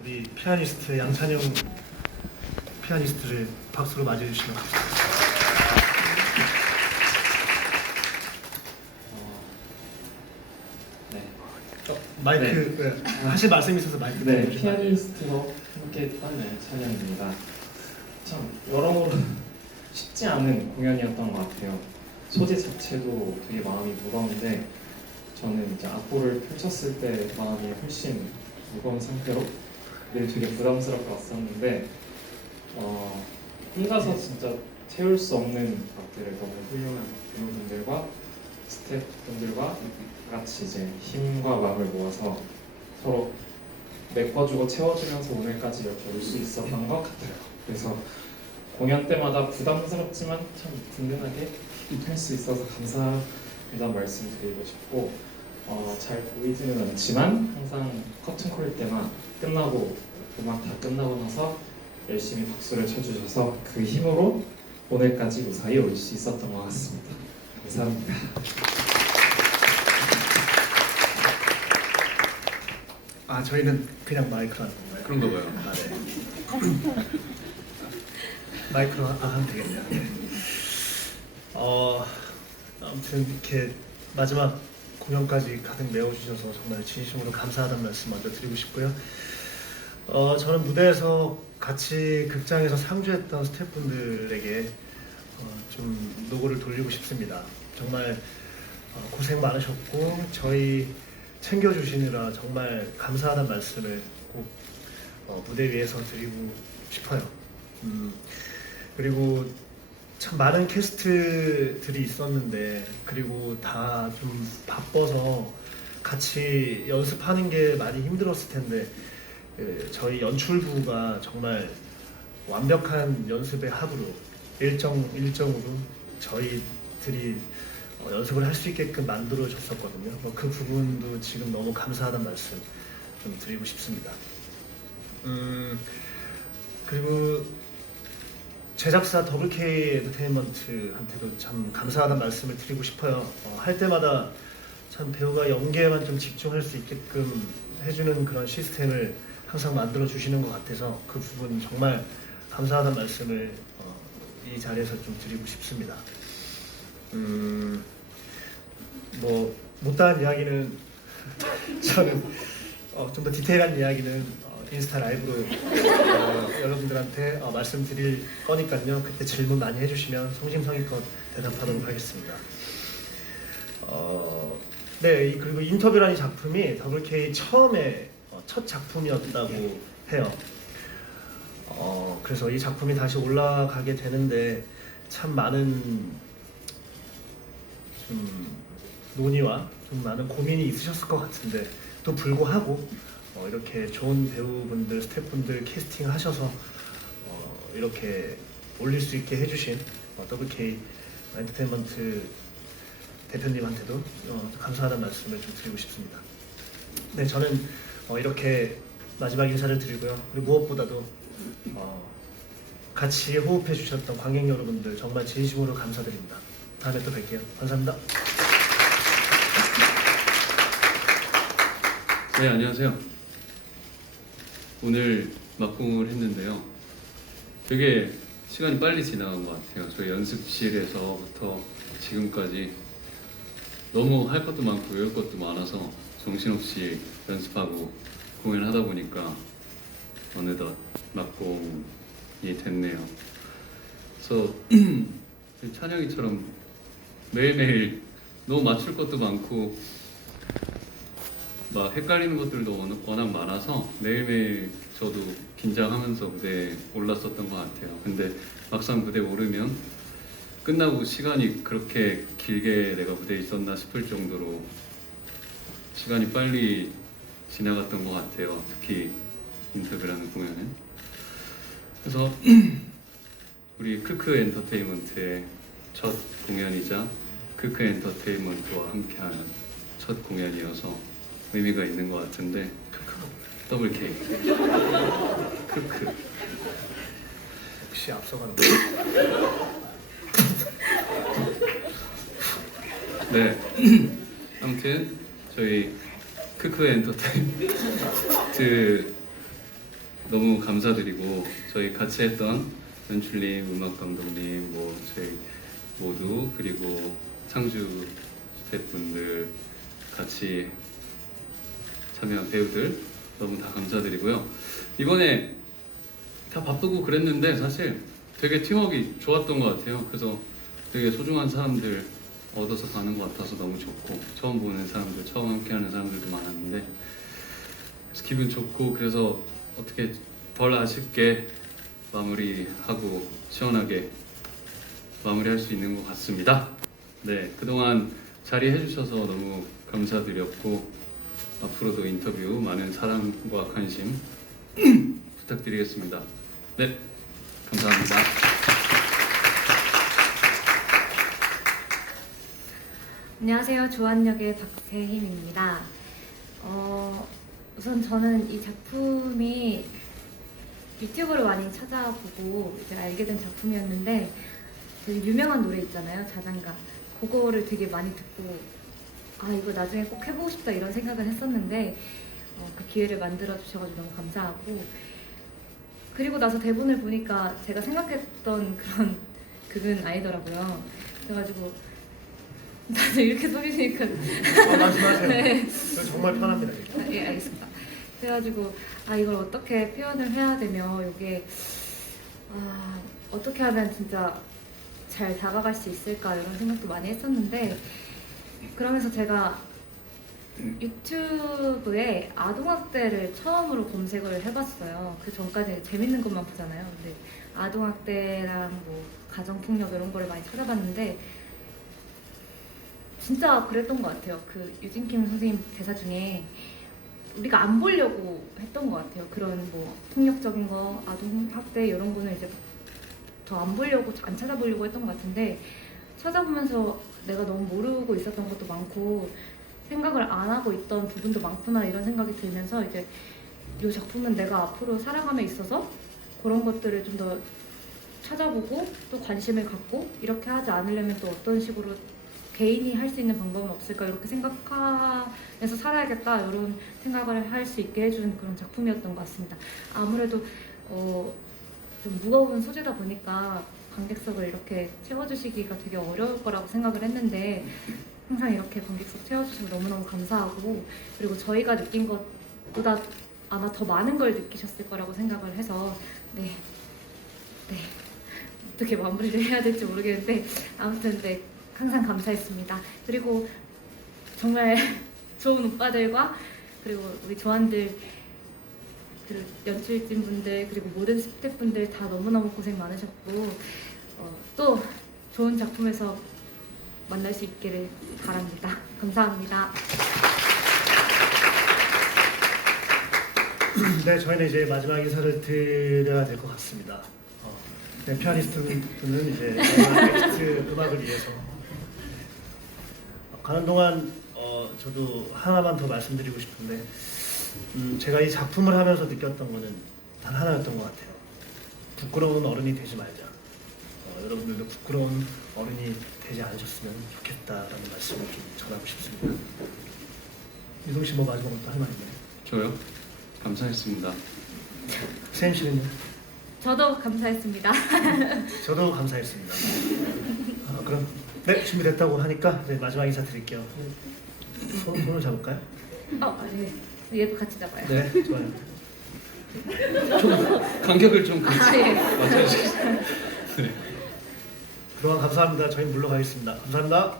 우리 피아니스트 양찬영 피아니스트를 박수로 맞이해 주시면 감사합니다. 네. 어, 마이크 네. 하실 말씀 있어서 마이크 네, 피아니스트로 함께 하는 찬영입니다. 참 여러모로 쉽지 않은 공연이었던 것 같아요. 소재 자체도 되게 마음이 무거운데 저는 이제 악보를 펼쳤을 때 마음이 훨씬 무거운 상태로 늘 되게 부담스럽게 왔었는데 어, 혼자서 진짜 채울 수 없는 것들을 너무 훌륭한 배우분들과 스태프분들과 같이 이제 힘과 마음을 모아서 서로 메꿔주고 채워주면서 오늘까지 이렇게 올 수 있었던 것 같아요. 그래서 공연 때마다 부담스럽지만 참 든든하게 할 수 있어서 감사하다는 말씀 드리고 싶고 어, 잘 보이지는 않지만 항상 커튼콜 때만 끝나고 음악 다 끝나고 나서 열심히 박수를 쳐주셔서 그 힘으로 오늘까지 무사히 올 수 있었던 것 같습니다. 감사합니다. 아 저희는 그냥 마이크로 하는 건가요? 그런가 봐요. 아, 네. 마이크로 하- 아, 하면 되겠네요. 네. 어, 아무튼 이렇게 마지막 공연까지 가득 메워주셔서 정말 진심으로 감사하다는 말씀 먼저 드리고 싶고요. 어, 저는 무대에서 같이 극장에서 상주했던 스태프분들에게 어, 좀 노고를 돌리고 싶습니다. 정말 어, 고생 많으셨고 저희 챙겨주시느라 정말 감사하다는 말씀을 꼭 어, 무대 위에서 드리고 싶어요. 음, 그리고 참 많은 캐스트들이 있었는데 그리고 다 좀 바빠서 같이 연습하는 게 많이 힘들었을 텐데 그 저희 연출부가 정말 완벽한 연습의 합으로 일정 일정으로 저희들이 어, 연습을 할 수 있게끔 만들어 줬었거든요. 뭐그 부분도 지금 너무 감사하다는 말씀 좀 드리고 싶습니다. 음 그리고 제작사 더블K 엔터테인먼트한테도 참 감사하다는 말씀을 드리고 싶어요. 어, 할 때마다 참 배우가 연기에만 좀 집중할 수 있게끔 해주는 그런 시스템을 항상 만들어 주시는 것 같아서 그 부분 정말 감사하다는 말씀을 어, 이 자리에서 좀 드리고 싶습니다. 음, 뭐 못다한 이야기는 저는 어, 좀 더 디테일한 이야기는 어, 인스타 라이브로 어, 여러분들한테 어, 말씀드릴 거니까요. 그때 질문 많이 해주시면 성심성의껏 대답하도록 하겠습니다. 어, 네, 이- 그리고 인터뷰라는 이 작품이 WK 처음에 어, 첫 작품이었다고 해요. 어, 그래서 이 작품이 다시 올라가게 되는데 참 많은 좀 논의와 좀 많은 고민이 있으셨을 것 같은데 또 불구하고 어, 이렇게 좋은 배우분들, 스태프분들 캐스팅 하셔서 어, 이렇게 올릴 수 있게 해주신 어, WK 엔터테인먼트 대표님한테도 어, 감사하다는 말씀을 좀 드리고 싶습니다. 네, 저는 어, 이렇게 마지막 인사를 드리고요. 그리고 무엇보다도 어, 같이 호흡해 주셨던 관객 여러분들 정말 진심으로 감사드립니다. 다음에 또 뵐게요. 감사합니다. 네, 안녕하세요. 오늘 막공을 했는데요. 되게 시간이 빨리 지나간 것 같아요. 저희 연습실에서부터 지금까지 너무 할 것도 많고 외울 것도 많아서 정신없이 연습하고 공연하다 보니까 어느덧 막공이 됐네요. 그래서 찬영이처럼 매일매일 너무 맞출 것도 많고 막 헷갈리는 것들도 워낙- 많아서 매일매일 저도 긴장하면서 무대에 올랐었던 것 같아요. 근데 막상 무대 오르면 끝나고 시간이 그렇게 길게 내가 무대에 있었나 싶을 정도로 시간이 빨리 지나갔던 것 같아요. 특히 인터뷰라는 공연은. 그래서 우리 크크 엔터테인먼트의 첫 공연이자 크크 엔터테인먼트와 함께하는 첫 공연이어서 의미가 있는 것 같은데. 더블 K. 크크 역시 앞서가는 거. 네. 아무튼 저희 크크 엔터테인먼트 너무 감사드리고 저희 같이 했던 연출님, 음악 감독님, 뭐 저희 모두 그리고 창주 스태프분들 같이 참여한 배우들 너무 다 감사드리고요. 이번에 다 바쁘고 그랬는데 사실 되게 팀워크가 좋았던 것 같아요. 그래서 되게 소중한 사람들 얻어서 가는 것 같아서 너무 좋고 처음 보는 사람들, 처음 함께하는 사람들도 많았는데 기분 좋고 그래서 어떻게 덜 아쉽게 마무리하고 시원하게 마무리할 수 있는 것 같습니다. 네, 그동안 자리해 주셔서 너무 감사드렸고 앞으로도 인터뷰 많은 사랑과 관심 부탁드리겠습니다. 네, 감사합니다. 안녕하세요. 조한역의 박세힘입니다. 어, 우선 저는 이 작품이 유튜브를 많이 찾아보고 이제 알게 된 작품이었는데 되게 유명한 노래 있잖아요. 자장가. 그거를 되게 많이 듣고 아 이거 나중에 꼭 해보고 싶다 이런 생각을 했었는데 어, 그 기회를 만들어 주셔가지고 너무 감사하고 그리고 나서 대본을 보니까 제가 생각했던 그런 극은 아니더라고요. 그래가지고 나도 이렇게 소리니까 아, 말씀하세요. 네. 저 정말 편합니다. 아, 예, 알겠습니다. 그래가지고 아 이걸 어떻게 표현을 해야 되며 이게 아 어떻게 하면 진짜 잘 다가갈 수 있을까 이런 생각도 많이 했었는데 그러면서 제가 유튜브에 아동학대를 처음으로 검색을 해봤어요. 그 전까지 재밌는 것만 보잖아요. 근데 아동학대랑 뭐 가정폭력 이런 거를 많이 찾아봤는데 진짜 그랬던 것 같아요. 그 유진킴 선생님 대사 중에 우리가 안 보려고 했던 것 같아요. 그런 뭐 폭력적인 거, 아동 학대 이런 거는 이제 더 안 보려고 안 찾아보려고 했던 것 같은데 찾아보면서 내가 너무 모르고 있었던 것도 많고 생각을 안 하고 있던 부분도 많구나 이런 생각이 들면서 이제 이 작품은 내가 앞으로 살아감에 있어서 그런 것들을 좀 더 찾아보고 또 관심을 갖고 이렇게 하지 않으려면 또 어떤 식으로 개인이 할 수 있는 방법은 없을까 이렇게 생각하면서 살아야겠다 이런 생각을 할 수 있게 해준 그런 작품이었던 것 같습니다. 아무래도 어, 좀 무거운 소재다 보니까 관객석을 이렇게 채워주시기가 되게 어려울 거라고 생각을 했는데 항상 이렇게 관객석 채워주셔서 너무너무 감사하고 그리고 저희가 느낀 것보다 아마 더 많은 걸 느끼셨을 거라고 생각을 해서 네, 네. 어떻게 마무리를 해야 될지 모르겠는데 아무튼 네. 항상 감사했습니다. 그리고 정말 좋은 오빠들과 그리고 우리 조한들 그 연출진 분들 그리고 모든 스태프분들 다 너무너무 고생 많으셨고 어, 또 좋은 작품에서 만날 수 있기를 바랍니다. 감사합니다. 네, 저희는 이제 마지막 인사를 드려야 될 것 같습니다. 어, 네, 피아니스트는 이제 텍스트 음악을 위해서 어, 가는 동안 어, 저도 하나만 더 말씀드리고 싶은데 음, 제가 이 작품을 하면서 느꼈던 거는 단 하나였던 것 같아요. 부끄러운 어른이 되지 말자. 어, 여러분들도 부끄러운 어른이 되지 않으셨으면 좋겠다라는 말씀을 좀 전하고 싶습니다. 유동 씨뭐 마지막으로 또할 말 있나요? 저요? 감사했습니다. 세임 씨는요? 저도 감사했습니다. 저도 감사했습니다. 아, 그럼 네 준비됐다고 하니까 이제 마지막 인사 드릴게요. 손, 손을 잡을까요? 어, 네. 얘도 같이 잡아요. 네, 좋아요. 간격을 좀 같이 아, 예. 맞춰주세요. 그동안 감사합니다. 저희 물러가겠습니다. 감사합니다.